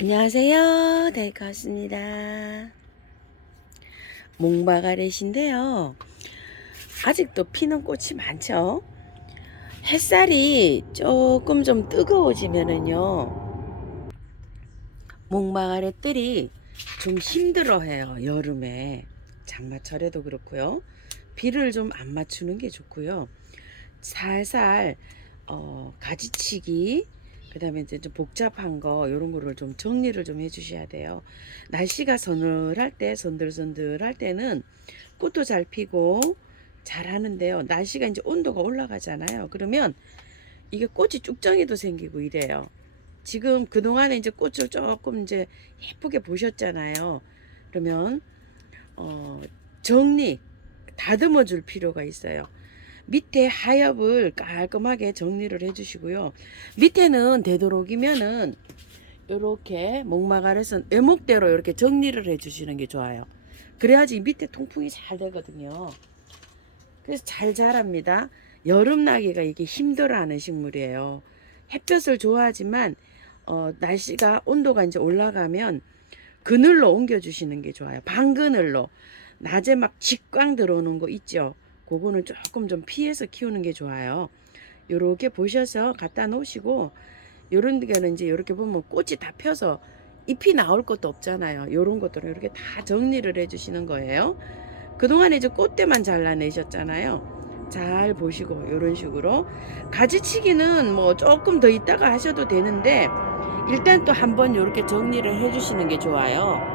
안녕하세요. 데이카스입니다. 몽바가렛인데요. 아직도 피는 꽃이 많죠. 햇살이 조금 좀 뜨거워지면은요, 몽바가렛들이 좀 힘들어해요. 여름에 장마철에도 그렇고요. 비를 좀 안 맞추는 게 좋고요. 살살 가지치기, 그 다음에 이제 좀 복잡한 거 이런 거를 좀 정리를 좀 해주셔야 돼요. 날씨가 서늘할 때, 선들선들할 때는 꽃도 잘 피고 잘 하는데요. 날씨가 이제 온도가 올라가잖아요. 그러면 이게 꽃이 쭉정이도 생기고 이래요. 지금 그동안에 이제 꽃을 조금 이제 예쁘게 보셨잖아요. 그러면 정리 다듬어 줄 필요가 있어요. 밑에 하엽을 깔끔하게 정리를 해주시고요. 밑에는 되도록이면은 이렇게 목마갈에서 애목대로 이렇게 정리를 해주시는 게 좋아요. 그래야지 밑에 통풍이 잘 되거든요. 그래서 잘 자랍니다. 여름나기가 이게 힘들어하는 식물이에요. 햇볕을 좋아하지만 날씨가 온도가 이제 올라가면 그늘로 옮겨주시는 게 좋아요. 방그늘로. 낮에 막 직광 들어오는 거 있죠. 그거는 조금 좀 피해서 키우는 게 좋아요. 요렇게 보셔서 갖다 놓으시고, 요런 데는 이제 이렇게 보면 꽃이 다 펴서 잎이 나올 것도 없잖아요. 요런 것들은 이렇게 다 정리를 해주시는 거예요. 그동안에 이제 꽃대만 잘라내셨잖아요. 잘 보시고 요런 식으로 가지치기는 뭐 조금 더 있다가 하셔도 되는데 일단 또 한번 이렇게 정리를 해주시는 게 좋아요.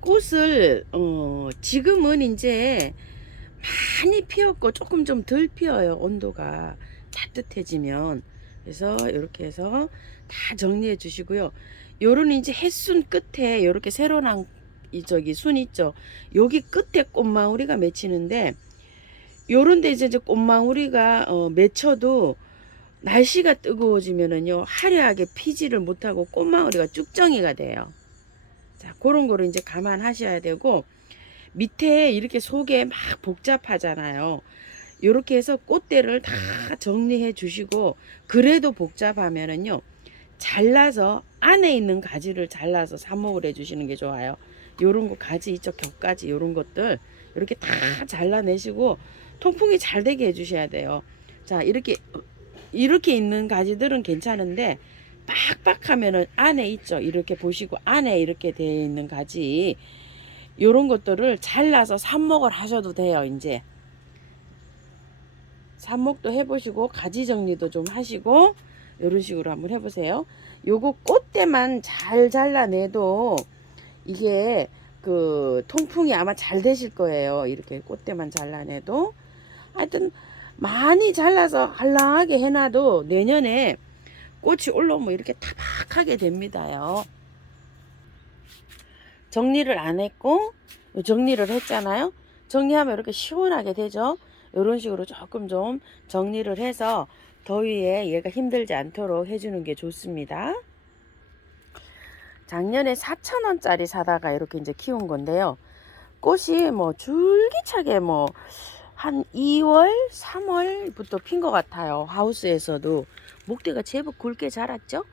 꽃을 지금은 이제 많이 피었고 조금 좀 덜 피어요. 온도가 따뜻해지면. 그래서 이렇게 해서 다 정리해 주시고요. 요런 이제 햇순 끝에 이렇게 새로 난 이 저기 순 있죠. 여기 끝에 꽃망울이가 맺히는데 요런 데 이제 꽃망울이가 맺혀도 날씨가 뜨거워지면은요 화려하게 피지를 못하고 꽃망울이가 쭉정이가 돼요. 자, 그런 거를 이제 감안하셔야 되고, 밑에 이렇게 속에 막 복잡하잖아요. 이렇게 해서 꽃대를 다 정리해 주시고, 그래도 복잡하면은요, 잘라서 안에 있는 가지를 잘라서 삽목을 해 주시는 게 좋아요. 요런 거 가지 있죠, 겹가지 요런 것들 이렇게 다 잘라내시고 통풍이 잘 되게 해 주셔야 돼요. 자, 이렇게 있는 가지들은 괜찮은데 빡빡하면은 안에 있죠. 이렇게 보시고 안에 이렇게 되어 있는 가지 요런 것들을 잘라서 삽목을 하셔도 돼요. 이제 삽목도 해보시고 가지 정리도 좀 하시고 요런 식으로 한번 해보세요. 요거 꽃대만 잘 잘라내도 이게 그 통풍이 아마 잘 되실 거예요. 이렇게 꽃대만 잘라내도 하여튼 많이 잘라서 한랑하게 해놔도 내년에 꽃이 올라오면 이렇게 타박하게 됩니다요. 정리를 안 했고 정리를 했잖아요. 정리하면 이렇게 시원하게 되죠. 이런 식으로 조금 좀 정리를 해서 더위에 얘가 힘들지 않도록 해주는 게 좋습니다. 작년에 4,000원짜리 사다가 이렇게 이제 키운 건데요. 꽃이 뭐 줄기차게 뭐 한 2월, 3월부터 핀 것 같아요. 하우스에서도 목대가 제법 굵게 자랐죠.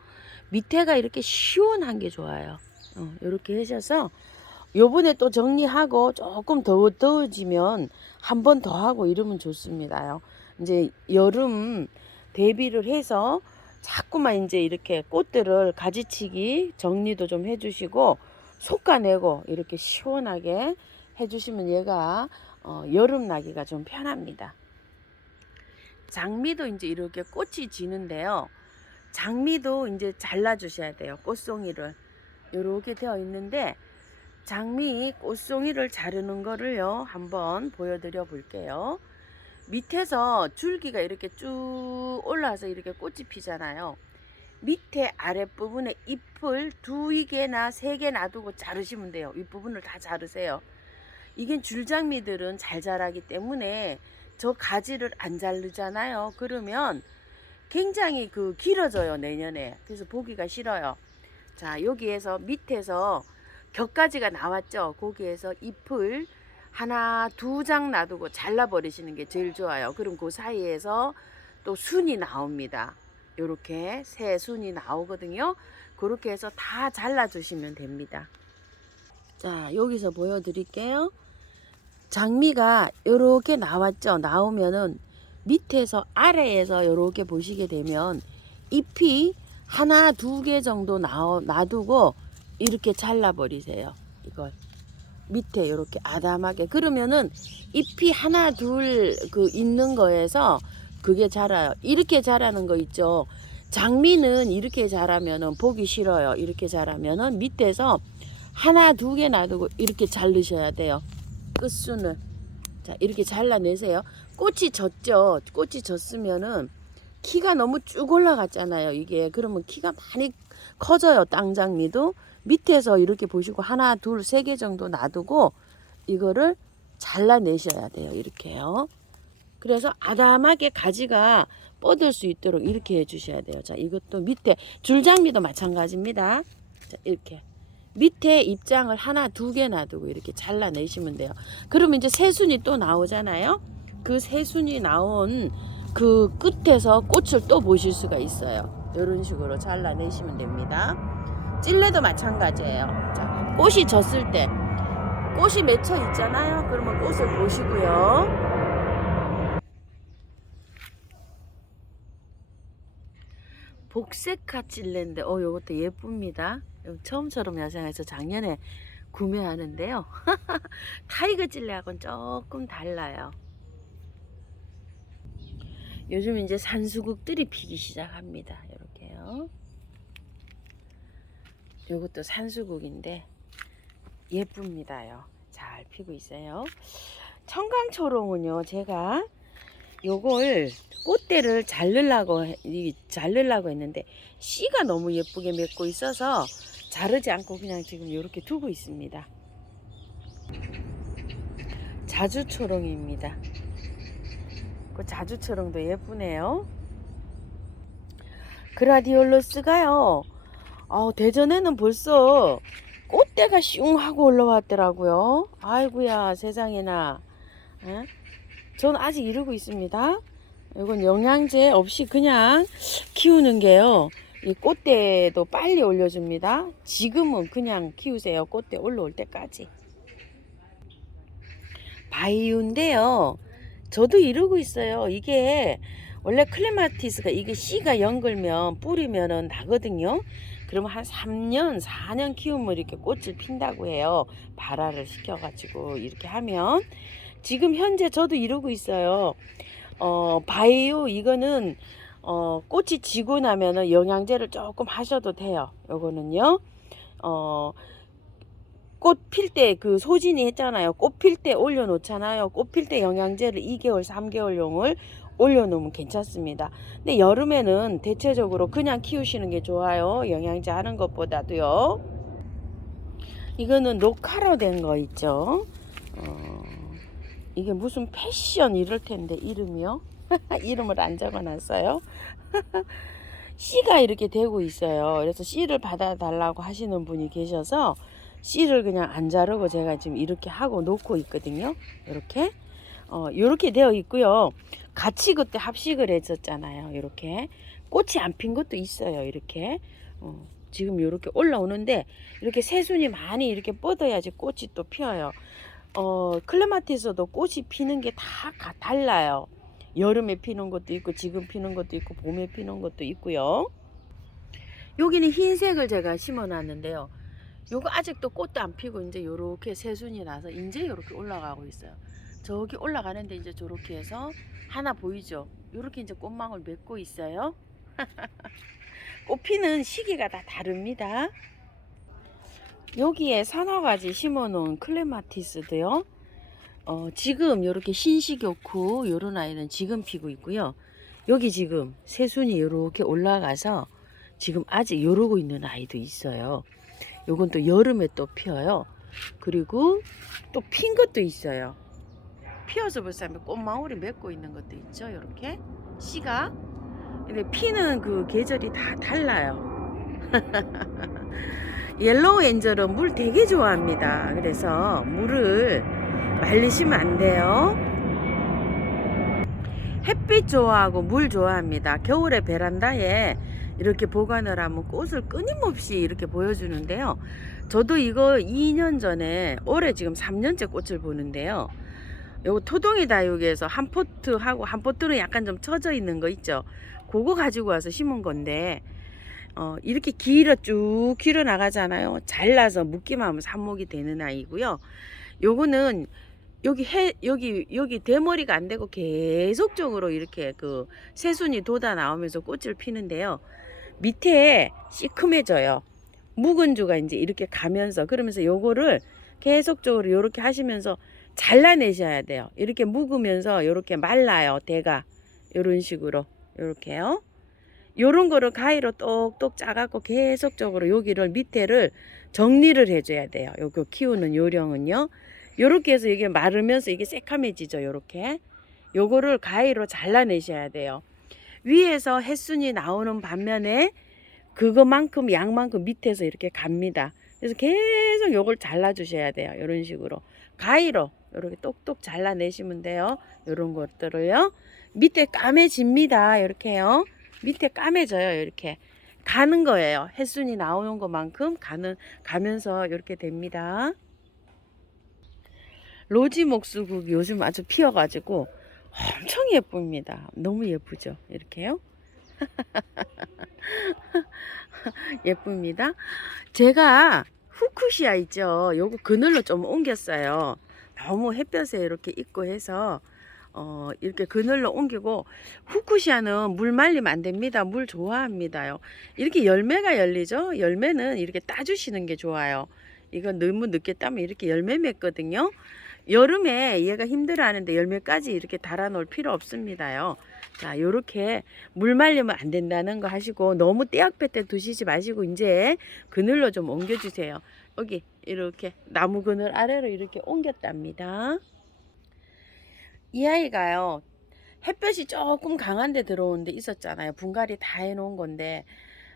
밑에가 이렇게 시원한 게 좋아요. 이렇게 하셔서 요번에 또 정리하고 조금 더워지면 한 번 더 하고 이러면 좋습니다요. 이제 여름 대비를 해서 자꾸만 이제 이렇게 꽃들을 가지치기 정리도 좀 해주시고 솎아내고 이렇게 시원하게 해주시면 얘가 여름 나기가 좀 편합니다. 장미도 이제 이렇게 꽃이 지는데요. 장미도 이제 잘라주셔야 돼요. 꽃송이를 이렇게 되어 있는데 장미 꽃송이를 자르는 거를요 한번 보여드려 볼게요. 밑에서 줄기가 이렇게 쭉 올라와서 이렇게 꽃이 피잖아요. 밑에 아랫부분에 잎을 2개나 3개 놔두고 자르시면 돼요. 윗부분을 다 자르세요. 이게 줄장미들은 잘 자라기 때문에 저 가지를 안 자르잖아요. 그러면 굉장히 길어져요, 내년에. 그래서 보기가 싫어요. 자, 여기에서 밑에서 격가지가 나왔죠. 거기에서 잎을 하나, 2장 놔두고 잘라버리시는 게 제일 좋아요. 그럼 그 사이에서 또 순이 나옵니다. 요렇게 새 순이 나오거든요. 그렇게 해서 다 잘라 주시면 됩니다. 자, 여기서 보여드릴게요. 장미가 요렇게 나왔죠. 나오면은 밑에서 아래에서 요렇게 보시게 되면 잎이 하나 두 개 정도 놔두고 이렇게 잘라 버리세요. 이걸 밑에 이렇게 아담하게. 그러면은 잎이 하나 둘 그 있는 거에서 그게 자라요. 이렇게 자라는 거 있죠. 장미는 이렇게 자라면은 보기 싫어요. 이렇게 자라면은 밑에서 하나 두 개 놔두고 이렇게 자르셔야 돼요. 끝순을. 자, 이렇게 잘라내세요. 꽃이 졌죠. 꽃이 졌으면은 키가 너무 쭉 올라갔잖아요. 이게 그러면 키가 많이 커져요. 땅장미도. 밑에서 이렇게 보시고 하나 둘 세 개 정도 놔두고 이거를 잘라내셔야 돼요. 이렇게요. 그래서 아담하게 가지가 뻗을 수 있도록 이렇게 해주셔야 돼요. 자, 이것도 밑에 줄장미도 마찬가지입니다. 자, 이렇게 밑에 잎장을 하나 두 개 놔두고 이렇게 잘라내시면 돼요. 그러면 이제 새순이 또 나오잖아요. 그 새순이 나온 그 끝에서 꽃을 또 보실 수가 있어요. 이런 식으로 잘라내시면 됩니다. 찔레도 마찬가지예요. 자, 꽃이 졌을 때 꽃이 맺혀 있잖아요. 그러면 꽃을 보시고요. 복색화 찔레인데 요것도 예쁩니다. 처음처럼 야생에서 작년에 구매하는데요. 타이거 찔레하고는 조금 달라요. 요즘 이제 산수국들이 피기 시작합니다. 이렇게요. 요것도 산수국인데 예쁩니다요. 잘 피고 있어요. 청강초롱은요, 제가 요걸 꽃대를 자르려고 했는데 씨가 너무 예쁘게 맺고 있어서 자르지 않고 그냥 지금 이렇게 두고 있습니다. 자주초롱입니다. 그 자주초롱도 예쁘네요. 그라디올러스가요, 대전에는 벌써 꽃대가 슝 하고 올라왔더라고요. 아이고야 세상에나. 에? 저는 아직 이러고 있습니다. 이건 영양제 없이 그냥 키우는 게요, 이 꽃대도 빨리 올려줍니다. 지금은 그냥 키우세요. 꽃대 올라올 때까지. 바이유인데요, 저도 이러고 있어요. 이게 원래 클레마티스가 이게 씨가 연글면 뿌리면은 나거든요. 그러면 한 3년 4년 키우면 이렇게 꽃을 핀다고 해요. 발화를 시켜가지고 이렇게 하면. 지금 현재 저도 이러고 있어요. 바이오 이거는 꽃이 지고 나면은 영양제를 조금 하셔도 돼요. 요거는요. 꽃 필 때 그 소진이 했잖아요. 꽃 필 때 올려 놓잖아요. 꽃 필 때 영양제를 2개월 3개월용을 올려 놓으면 괜찮습니다. 근데 여름에는 대체적으로 그냥 키우시는 게 좋아요. 영양제 하는 것보다도요. 이거는 녹화로 된 거 있죠. 이게 무슨 패션 이럴 텐데 이름이요? 이름을 안 적어놨어요. 씨가 이렇게 되고 있어요. 그래서 씨를 받아달라고 하시는 분이 계셔서 씨를 그냥 안 자르고 제가 지금 이렇게 하고 놓고 있거든요. 이렇게 이렇게 되어 있고요. 같이 그때 합식을 했었잖아요. 이렇게 꽃이 안 핀 것도 있어요. 이렇게 지금 이렇게 올라오는데 이렇게 새순이 많이 이렇게 뻗어야지 꽃이 또 피어요. 클레마티스도 꽃이 피는 게 다 달라요. 여름에 피는 것도 있고 지금 피는 것도 있고 봄에 피는 것도 있고요. 여기는 흰색을 제가 심어 놨는데요. 요거 아직도 꽃도 안 피고 이제 요렇게 새순이 나서 이제 요렇게 올라가고 있어요. 저기 올라가는데 이제 저렇게 해서 하나 보이죠? 요렇게 이제 꽃망울 맺고 있어요. 꽃 피는 시기가 다 다릅니다. 여기에 산화가지 심어 놓은 클레마티스도요. 지금 요렇게 신식욕후 요런 아이는 지금 피고 있고요. 여기 지금 새순이 요렇게 올라가서 지금 아직 요러고 있는 아이도 있어요. 요건 또 여름에 또 피어요. 그리고 또 핀 것도 있어요. 피어서 벌써 꽃망울이 맺고 있는 것도 있죠. 요렇게 씨가. 근데 피는 그 계절이 다 달라요. 옐로우 엔젤은 물 되게 좋아합니다. 그래서 물을 말리시면 안 돼요. 햇빛 좋아하고 물 좋아합니다. 겨울에 베란다에 이렇게 보관을 하면 꽃을 끊임없이 이렇게 보여주는데요. 저도 이거 2년 전에, 올해 지금 3년째 꽃을 보는데요. 요거 토동이 다육에서 한 포트하고, 한 포트는 약간 좀 처져 있는 거 있죠. 그거 가지고 와서 심은 건데, 이렇게 쭉 길어 나가잖아요. 잘라서 묶기만 하면 삽목이 되는 아이고요. 요거는 여기 대머리가 안 되고 계속적으로 이렇게 그 새순이 돋아 나오면서 꽃을 피는데요. 밑에 시큼해져요. 묵은 주가 이제 이렇게 가면서, 그러면서 요거를 계속적으로 이렇게 하시면서 잘라내셔야 돼요. 이렇게 묵으면서 이렇게 말라요. 대가 이런 식으로 이렇게요. 요런 거를 가위로 똑똑 짜갖고 계속적으로 여기를 밑에를 정리를 해줘야 돼요. 요거 키우는 요령은요. 요렇게 해서 이게 마르면서 이게 새카매지죠. 요렇게. 요거를 가위로 잘라내셔야 돼요. 위에서 햇순이 나오는 반면에 그거만큼 양만큼 밑에서 이렇게 갑니다. 그래서 계속 요걸 잘라주셔야 돼요. 이런 식으로 가위로 이렇게 똑똑 잘라내시면 돼요. 이런 것들을요. 밑에 까매집니다. 이렇게요. 밑에 까매져요. 이렇게 가는 거예요. 햇순이 나오는 것만큼 가면서 이렇게 됩니다. 로지 목수국 요즘 아주 피어가지고 엄청 예쁩니다. 너무 예쁘죠? 이렇게요. 예쁩니다. 제가 후쿠시아 있죠. 요거 그늘로 좀 옮겼어요. 너무 햇볕에 이렇게 있고 해서 이렇게 그늘로 옮기고, 후쿠시아는 물 말리면 안 됩니다. 물 좋아합니다요. 이렇게 열매가 열리죠. 열매는 이렇게 따주시는 게 좋아요. 이거 너무 늦게 따면 이렇게 열매 맺거든요. 여름에 얘가 힘들어하는데 열매까지 이렇게 달아놓을 필요 없습니다요. 자, 요렇게 물 말리면 안 된다는 거 하시고, 너무 떼약볕에 두시지 마시고 이제 그늘로 좀 옮겨주세요. 여기 이렇게 나무 그늘 아래로 이렇게 옮겼답니다. 이 아이가요, 햇볕이 조금 강한 데 들어온 데 있었잖아요. 분갈이 다 해놓은 건데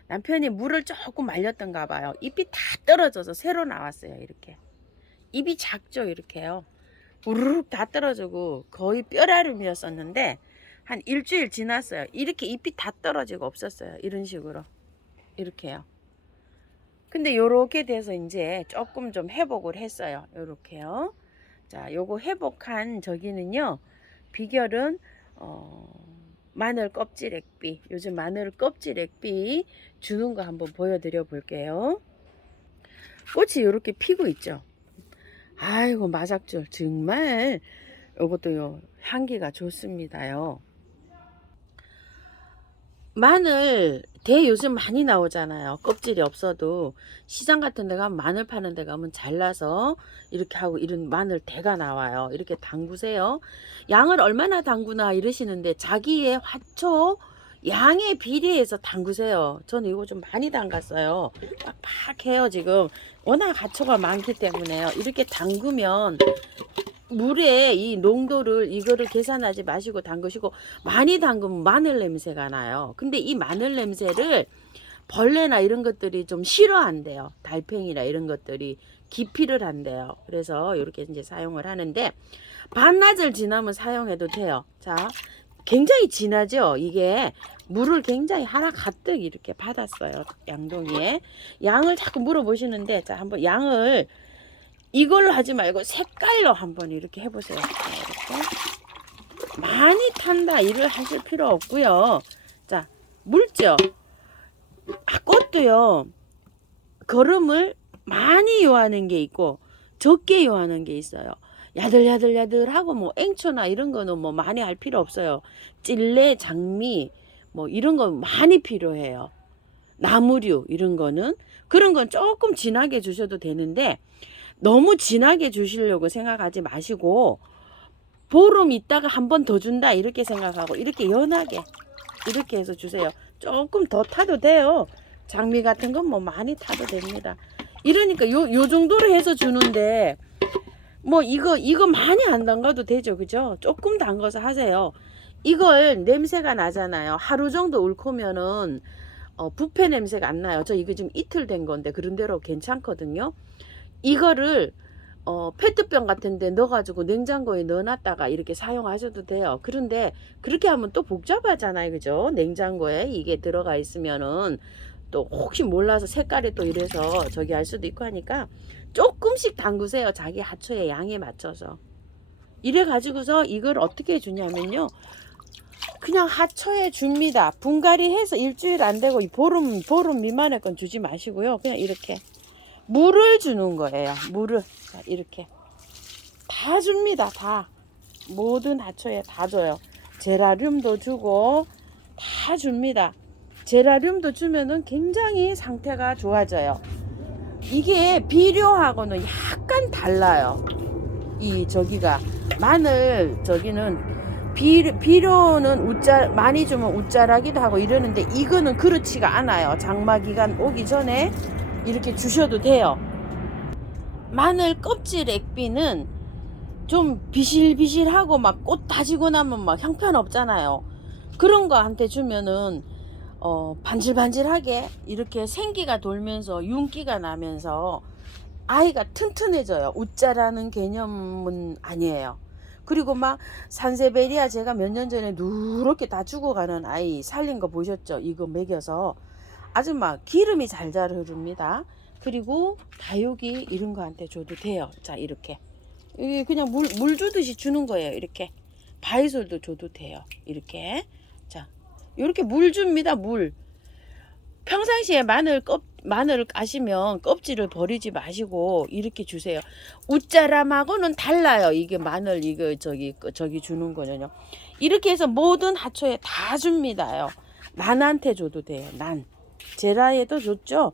남편이 물을 조금 말렸던가 봐요. 잎이 다 떨어져서 새로 나왔어요. 이렇게 잎이 작죠. 이렇게요. 우르륵 다 떨어지고 거의 뼈라름이었었는데 한 일주일 지났어요. 이렇게 잎이 다 떨어지고 없었어요. 이런 식으로 이렇게요. 근데 요렇게 돼서 이제 조금 좀 회복을 했어요. 요렇게요. 자, 요거 회복한 저기는요, 비결은 마늘 껍질 액비, 요즘 마늘 껍질 액비 주는 거 한번 보여드려 볼게요. 꽃이 이렇게 피고 있죠. 아이고, 마삭줄 정말 요것도요 향기가 좋습니다요. 마늘 대 요즘 많이 나오잖아요. 껍질이 없어도 시장 같은 데 가면, 마늘 파는 데 가면 잘라서 이렇게 하고 이런 마늘 대가 나와요. 이렇게 담그세요. 양을 얼마나 담그나 이러시는데 자기의 화초 양에 비례해서 담그세요. 저는 이거 좀 많이 담갔어요. 빡빡해요 지금. 워낙 화초가 많기 때문에요. 이렇게 담그면 물에 이 농도를, 이거를 계산하지 마시고 담그시고, 많이 담그면 마늘 냄새가 나요. 근데 이 마늘 냄새를 벌레나 이런 것들이 좀 싫어한대요. 달팽이나 이런 것들이 기피를 한대요. 그래서 이렇게 이제 사용을 하는데, 반나절 지나면 사용해도 돼요. 자, 굉장히 진하죠. 이게 물을 굉장히 하나 가득 이렇게 받았어요. 양동이에. 양을 자꾸 물어보시는데, 자, 한번 양을 이걸로 하지 말고 색깔로 한번 이렇게 해보세요. 이렇게 많이 탄다 이를 하실 필요 없고요. 자, 물죠. 꽃도요, 거름을 많이 요하는 게 있고 적게 요하는 게 있어요. 야들야들야들하고 뭐 앵초나 이런 거는 뭐 많이 할 필요 없어요. 찔레, 장미 뭐 이런 거 많이 필요해요. 나무류 이런 거는, 그런 건 조금 진하게 주셔도 되는데 너무 진하게 주시려고 생각하지 마시고, 보름 있다가 한 번 더 준다 이렇게 생각하고 이렇게 연하게 이렇게 해서 주세요. 조금 더 타도 돼요. 장미 같은 건 뭐 많이 타도 됩니다. 이러니까 요 정도로 해서 주는데, 뭐 이거 많이 안 담가도 되죠. 그죠? 조금 담가서 하세요. 이걸 냄새가 나잖아요. 하루 정도 읊으면은 부패 냄새가 안 나요. 저 이거 지금 이틀 된 건데 그런대로 괜찮거든요. 이거를 페트병 같은 데 넣어가지고 냉장고에 넣어놨다가 이렇게 사용하셔도 돼요. 그런데 그렇게 하면 또 복잡하잖아요. 그죠? 냉장고에 이게 들어가 있으면은 또 혹시 몰라서 색깔이 또 이래서 저기 할 수도 있고 하니까 조금씩 담그세요. 자기 하초의 양에 맞춰서. 이래 가지고서 이걸 어떻게 주냐면요. 그냥 하초에 줍니다. 분갈이 해서 일주일 안 되고 보름 미만의 건 주지 마시고요. 그냥 이렇게 물을 주는 거예요. 물을. 자, 이렇게 다 줍니다. 다. 모든 하초에 다 줘요. 제라늄도 주고 다 줍니다. 제라늄도 주면은 굉장히 상태가 좋아져요. 이게 비료하고는 약간 달라요. 이 저기가 마늘 저기는 비료는 많이 주면 웃자라기도 하고 이러는데 이거는 그렇지가 않아요. 장마 기간 오기 전에 이렇게 주셔도 돼요. 마늘 껍질 액비는 좀 비실비실하고 막 꽃 다지고 나면 막 형편없잖아요. 그런 거한테 주면은 반질반질하게 이렇게 생기가 돌면서 윤기가 나면서 아이가 튼튼해져요. 웃자라는 개념은 아니에요. 그리고 막 산세베리아 제가 몇 년 전에 누렇게 다 죽어가는 아이 살린 거 보셨죠? 이거 먹여서 아주 막 기름이 잘 흐릅니다. 그리고 다육이 이런 거한테 줘도 돼요. 자, 이렇게 이게 그냥 물 주듯이 주는 거예요. 이렇게 바이솔도 줘도 돼요. 이렇게 자, 이렇게 물 줍니다. 물. 평상시에 마늘을 까시면 껍질을 버리지 마시고 이렇게 주세요. 웃자람하고는 달라요. 이게 마늘 이거 저기 주는 거는요. 이렇게 해서 모든 하초에 다 줍니다요. 난한테 줘도 돼요. 난 제라에도 줬죠.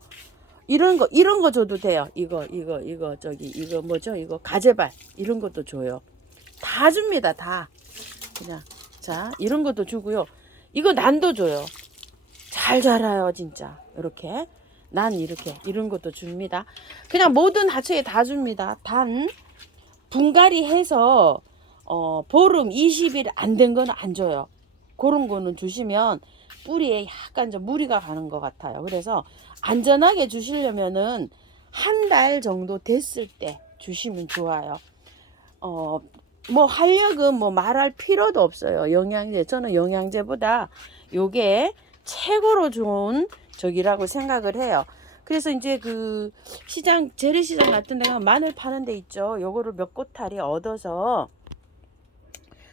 이런 거 줘도 돼요. 이거 뭐죠? 이거 가재발 이런 것도 줘요. 다 줍니다. 다 그냥 자 이런 것도 주고요. 이거 난도 줘요. 잘 자라요 진짜. 이렇게 난 이렇게 이런 것도 줍니다. 그냥 모든 하초에 다 줍니다. 단 분갈이 해서 보름 20일 안 된 거는 안 줘요. 그런 거는 주시면 뿌리에 약간 좀 무리가 가는 것 같아요. 그래서 안전하게 주시려면은 한 달 정도 됐을 때 주시면 좋아요. 뭐 활력은 뭐 말할 필요도 없어요. 영양제 저는 영양제보다 요게 최고로 좋은 적이라고 생각을 해요. 그래서 이제 그 재래시장 같은 데가 마늘 파는 데 있죠. 요거를 몇 꼬타리 얻어서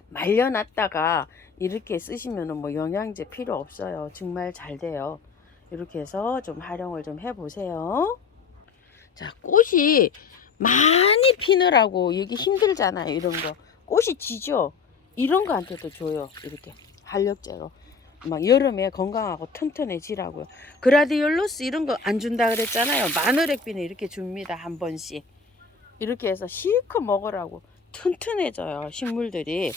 말려놨다가 이렇게 쓰시면은 뭐 영양제 필요 없어요. 정말 잘 돼요. 이렇게 해서 좀 활용을 좀 해보세요. 자, 꽃이 많이 피느라고 여기 힘들잖아요. 이런 거. 꽃이 지죠? 이런 거한테도 줘요. 이렇게 활력제로. 막 여름에 건강하고 튼튼해지라고요. 그라디올로스 이런 거 안 준다 그랬잖아요. 마늘액비는 이렇게 줍니다. 한 번씩. 이렇게 해서 실컷 먹으라고 튼튼해져요. 식물들이.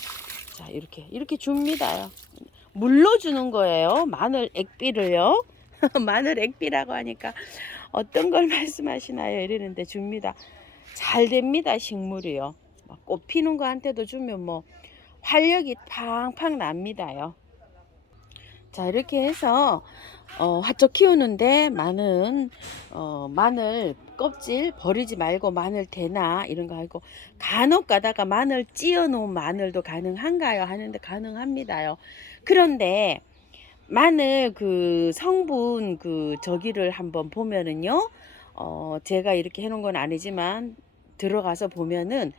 자, 이렇게 줍니다요. 물로 주는 거예요. 마늘 액비를요. 마늘 액비라고 하니까 어떤 걸 말씀하시나요? 이러는데 줍니다. 잘 됩니다. 식물이요. 꽃 피는 거한테도 주면 뭐 활력이 팡팡 납니다요. 자, 이렇게 해서 핫초 키우는데 마늘 껍질 버리지 말고 마늘 대나 이런 거 하고 간혹 가다가 마늘 찌어 놓은 마늘도 가능한가요? 하는데 가능합니다요. 그런데 마늘 그 성분 그 저기를 한번 보면은요. 제가 이렇게 해 놓은 건 아니지만 들어가서 보면은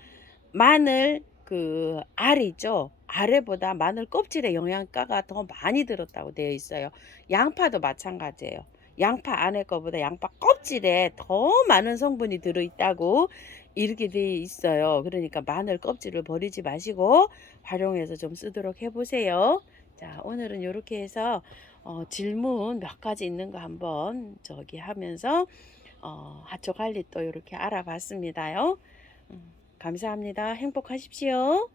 마늘 그 알 있죠. 알에보다 마늘 껍질에 영양가가 더 많이 들었다고 되어 있어요. 양파도 마찬가지예요. 양파 안에 거보다 양파 껍질에 더 많은 성분이 들어있다고 이렇게 되어 있어요. 그러니까 마늘 껍질을 버리지 마시고 활용해서 좀 쓰도록 해보세요. 자, 오늘은 이렇게 해서 질문 몇 가지 있는 거 한번 저기 하면서 하초 관리 또 이렇게 알아봤습니다요. 감사합니다. 행복하십시오.